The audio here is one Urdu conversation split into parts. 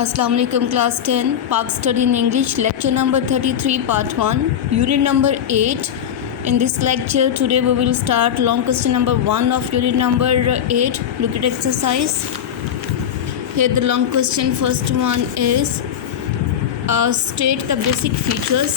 Assalamu alaikum class 10 Pak Study in English lecture number 33 part 1 unit number 8. In this lecture today we will start long question number 1 of unit number 8. Look at exercise. Here the long question first one is state the basic features.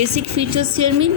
Basic features here mean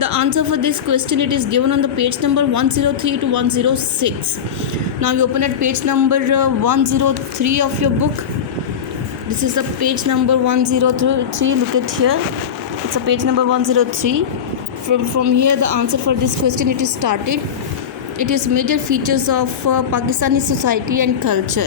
The answer for this question it is given on the page number 103 to 106. Now you open at page number 103 of your book. This is the page number 103. Look at here. It's a page number 103. From here the answer for this question it is started. It is major features of Pakistani society and culture.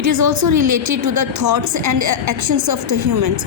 It is also related to the thoughts and actions of the humans.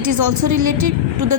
it is also related to the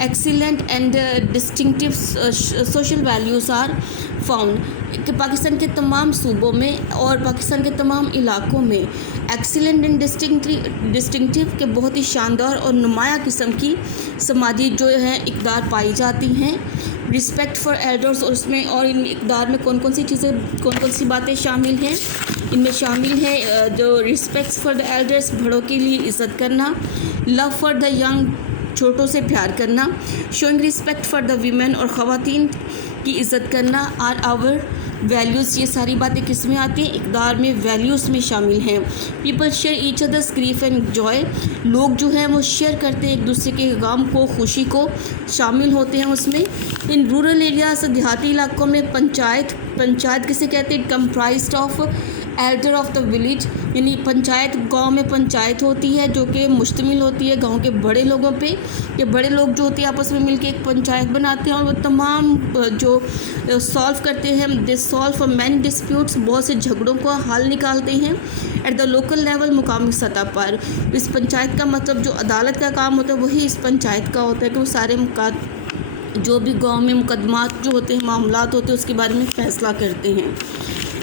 excellent and distinctive social values are found. کہ پاکستان کے تمام صوبوں میں اور پاکستان کے تمام علاقوں میں ایکسیلنٹ اینڈ ڈسٹنکٹیو کے بہت ہی شاندار اور نمایاں قسم کی سماجی جو ہے اقدار پائی جاتی ہیں. رسپیکٹ فار ایلڈرس، اور اس میں اور ان اقدار میں کون کون سی باتیں شامل ہیں. ان میں شامل ہے جو رسپیکٹ فار دا ایلڈرس، بڑوں کے لیے عزت کرنا. لو فار دا ینگ، چھوٹوں سے پیار کرنا. شوئنگ رسپیکٹ فار دا ویمن، اور خواتین کی عزت کرنا. آر آور ویلیوز، یہ ساری باتیں کس میں آتی ہیں؟ اقدار میں، ویلیوز میں شامل ہیں. People share each others grief and joy, لوگ جو ہیں وہ شیئر کرتے ہیں ایک دوسرے کے غم کو، خوشی کو، شامل ہوتے ہیں اس میں. ان رورل ایریاز، دیہاتی علاقوں میں پنچایت کسے کہتے ہیں؟ Comprised of elder of the village, یعنی پنچایت، گاؤں میں پنچایت ہوتی ہے جو کہ مشتمل ہوتی ہے گاؤں کے بڑے لوگوں پہ. کہ بڑے لوگ جو ہوتے ہیں آپس میں مل کے ایک پنچایت بناتے ہیں اور وہ تمام جو سالو کرتے ہیں، دے سالو فار مینی ڈسپیوٹس، بہت سے جھگڑوں کا حل نکالتے ہیں. ایٹ دا لوکل لیول، مقامی سطح پر. اس پنچایت کا مطلب جو عدالت کا کام ہوتا ہے وہی اس پنچایت کا ہوتا ہے کہ وہ سارے جو بھی گاؤں میں مقدمات جو ہوتے ہیں، معاملات ہوتے ہیں، اس کے بارے میں فیصلہ کرتے ہیں.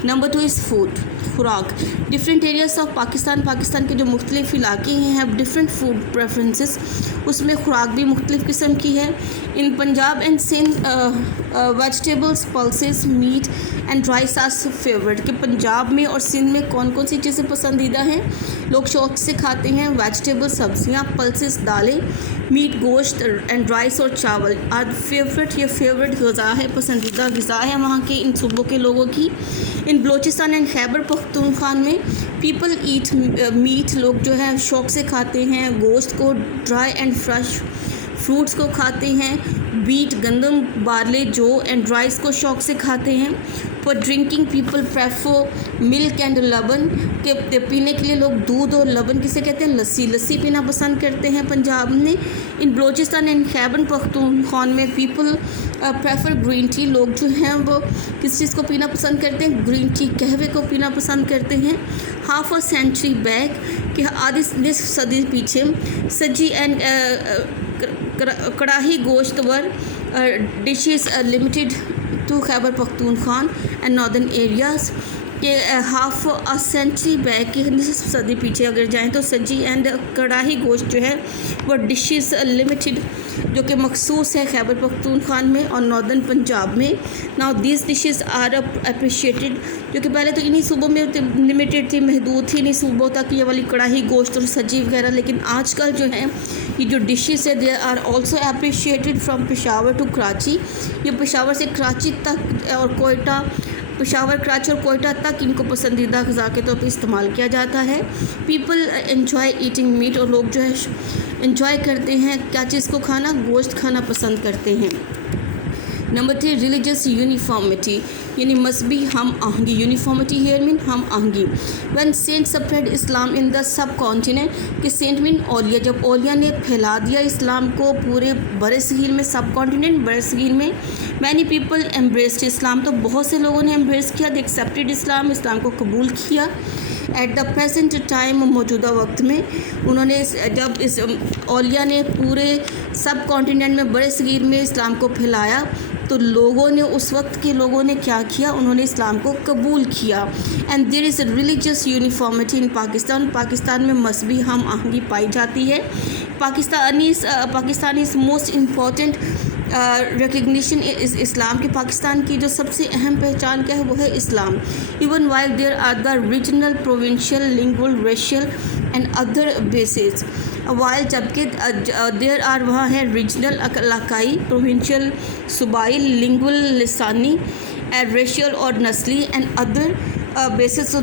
نمبر 2 از فوڈ، خوراک. ڈفرینٹ ایریاز آف پاکستان کے جو مختلف علاقے ہیں ہیو ڈفرینٹ فوڈ پریفرنسز، اس میں خوراک بھی مختلف قسم کی ہے. In Punjab and Sindh vegetables, pulses, meat and rice are favourite. کہ پنجاب میں اور سندھ میں کون سی چیزیں پسندیدہ ہیں، لوگ شوق سے کھاتے ہیں؟ ویجیٹیبل، سبزیاں. پلسز، دالیں. میٹ، گوشت اینڈ رائس اور چاول آر فیوریٹ، یہ فیوریٹ غذا ہے، پسندیدہ غذا ہے وہاں کے ان صوبوں کے لوگوں کی. ان بلوچستان اینڈ خیبر پختونخوا میں پیپل ایٹ میٹ، لوگ جو ہے شوق سے کھاتے ہیں گوشت کو. ڈرائی اینڈ فریش فروٹس کو کھاتے ہیں. ویٹ، گندم، بارلے، جو اینڈ رائس کو شوق سے کھاتے ہیں. For drinking people prefer milk and لبن، کہ پینے کے لیے لوگ دودھ اور لبن کسے کہتے ہیں؟ لسی پینا پسند کرتے ہیں پنجاب میں. ان بلوچستان اینڈ خیبر پختونخوا میں پیپل پریفر گرین ٹی، لوگ جو ہیں وہ کس چیز کو پینا پسند کرتے ہیں؟ گرین ٹی، قہوے کو پینا پسند کرتے ہیں. ہاف اے سینچری بیک، کہ آدھی نصف صدی پیچھے. سجی and karahi gosht or dishes limited to Khyber Pakhtunkhwa and northern areas. کہ ہاف اے سینچری بیک، کہ نصف صدی پیچھے اگر جائیں تو سجی اینڈ کڑاہی گوشت جو ہے وہ ڈشز لمیٹڈ، جو کہ مخصوص ہے خیبر پختونخوا میں اور ناردرن پنجاب میں. Now these dishes are appreciated, جو کہ پہلے تو انہی صوبوں میں لمیٹڈ تھی، محدود تھی انہی صوبوں تک یہ والی کڑاہی گوشت اور سجی وغیرہ. لیکن آج کل جو ہے یہ جو ڈشز ہے they are also appreciated from Peshawar to Karachi. یہ پشاور سے کراچی تک اور کوئٹہ، پشاور، کراچی اور کوئٹہ تک ان کو پسندیدہ غذا کے طور پہ استعمال کیا جاتا ہے. پیپل انجوائے ایٹنگ میٹ، اور لوگ جو ہے انجوائے کرتے ہیں کیا چیز کو کھانا؟ گوشت کھانا پسند کرتے ہیں. نمبر 3 ریلیجیس یونیفارمٹی، یعنی مذہبی ہم آہنگی. یونیفارمٹی ہیئر مین ہم آہنگی. When saint spread Islam in the subcontinent, کہ سینٹ مین اولیاء، جب اولیاء نے پھیلا دیا اسلام کو پورے بر صغیر میں، سب کانٹیننٹ بر صغیر میں. مینی پیپل ایمبریسڈ اسلام، تو بہت سے لوگوں نے ایمبریس کیا، دے ایکسیپٹیڈ اسلام کو قبول کیا. ایٹ دا پریزنٹ ٹائم، موجودہ وقت میں انہوں نے جب اس اولیاء نے پورے سب کانٹیننٹ میں بر صغیر میں اسلام کو پھیلایا تو لوگوں نے، اس وقت کے لوگوں نے کیا کیا؟ انہوں نے اسلام کو قبول کیا. And there is religious uniformity in Pakistan میں مذہبی ہم آہنگی پائی جاتی ہے. Pakistani most important recognition is Islam, کہ پاکستان کی جو سب سے اہم پہچان کیا ہے وہ ہے اسلام. Even while there are the regional, provincial, lingual, racial and other bases. While, جبکہ دیر آر، وہاں ہے ریجنل علاقائی، پروونشل صوبائی، لنگول لسانی، ریشیل اور نسلی، اینڈ ادر بیسس،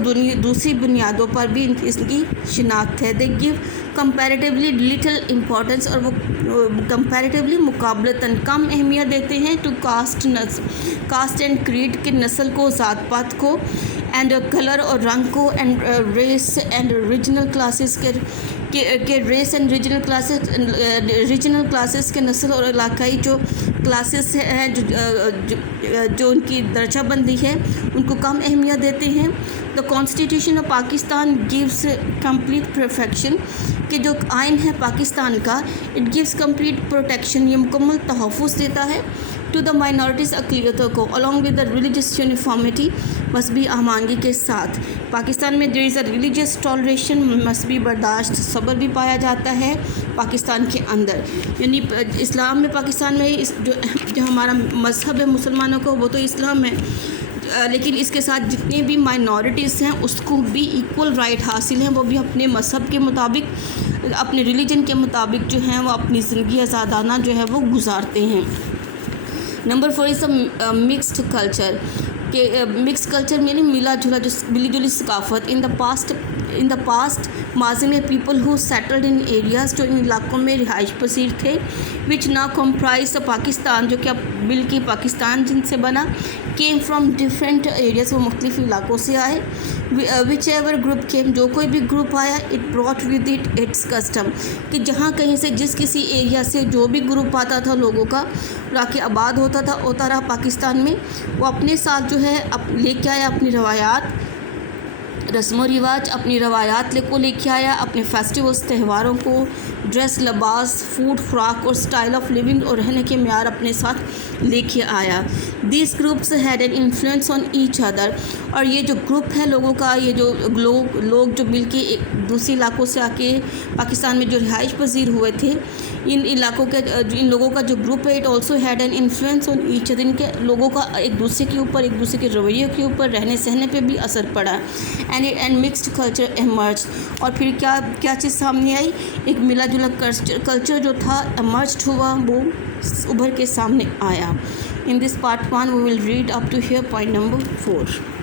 دوسری بنیادوں پر بھی اس کی شناخت ہے. دے گیو کمپیریٹیولی لٹل امپورٹنس، اور وہ کمپیریٹیولی مقابلتاً کم اہمیت دیتے ہیں ٹو کاسٹ اینڈ کریڈ، کے نسل کو، ذات پات کو، اینڈ کلر اور رنگ کو، and race and regional classes کے ریس اینڈ ریجنل کلاسز کے نسل اور علاقائی جو کلاسز ہیں جو ان کی درجہ بندی ہے ان کو کم اہمیت دیتے ہیں. The constitution of Pakistan gives complete protection کہ جو آئین ہے پاکستان کا اٹ گیوز کمپلیٹ پروٹیکشن یہ مکمل تحفظ دیتا ہے ٹو دا مائنورٹیز اقلیتوں کو along with the religious uniformity مذہبی ہمانگی کے ساتھ. پاکستان میں there is a religious toleration مذہبی برداشت صبر بھی پایا جاتا ہے پاکستان کے اندر. یعنی اسلام میں پاکستان میں جو ہمارا مذہب ہے مسلمانوں کو وہ تو اسلام ہے لیکن اس کے ساتھ جتنے بھی مائنورٹیز ہیں اس کو بھی ایکول رائٹ حاصل ہیں. وہ بھی اپنے مذہب کے مطابق اپنے ریلیجن کے مطابق جو ہیں وہ اپنی زندگی آزادانہ جو ہے وہ گزارتے ہیں. نمبر 4 از مکسڈ کلچر کہ مکس کلچر میں ملی جلی ثقافت. ان دا پاسٹ ماضی میں people who settled in areas جو ان علاقوں میں رہائش پذیر تھے وچ نا کمپرائز پاکستان جو کہ اب مل کے پاکستان جن سے بنا کیم فرام ڈفرینٹ ایریاز وہ مختلف علاقوں سے آئے. وچ ایور گروپ کیم جو کوئی بھی گروپ آیا it brought with it its custom کہ جہاں کہیں سے جس کسی ایریا سے جو بھی گروپ آتا تھا لوگوں کا را کے آباد ہوتا رہا پاکستان میں وہ اپنے ساتھ جو ہے لے کے آیا اپنی روایات رسم و رواج اپنی روایات کو لے کے آیا اپنے فیسٹیولز تہواروں کو ڈریس لباس فوڈ خوراک اور اسٹائل آف لیونگ اور رہنے کے معیار اپنے ساتھ لے کے آیا. These groups head an influence on each other اور یہ جو گروپ ہے لوگوں کا یہ جو لوگ جو مل کے ایک دوسرے علاقوں سے آ کے پاکستان میں جو رہائش پذیر ہوئے تھے ان لوگوں کا جو گروپ ہے it also had an influence on each other. ان کے لوگوں کا ایک دوسرے کے اوپر ایک دوسرے کے رویے کے اوپر رہنے سہنے پہ بھی اثر پڑا اینڈ مکسڈ کلچر ایمرج. اور پھر کیا چیز سامنے آئی ایک ملا جلا کلچر جو تھا ایمرجڈ ہوا وہ ابھر کے سامنے آیا. ان this part 1 we will read up to here point number 4.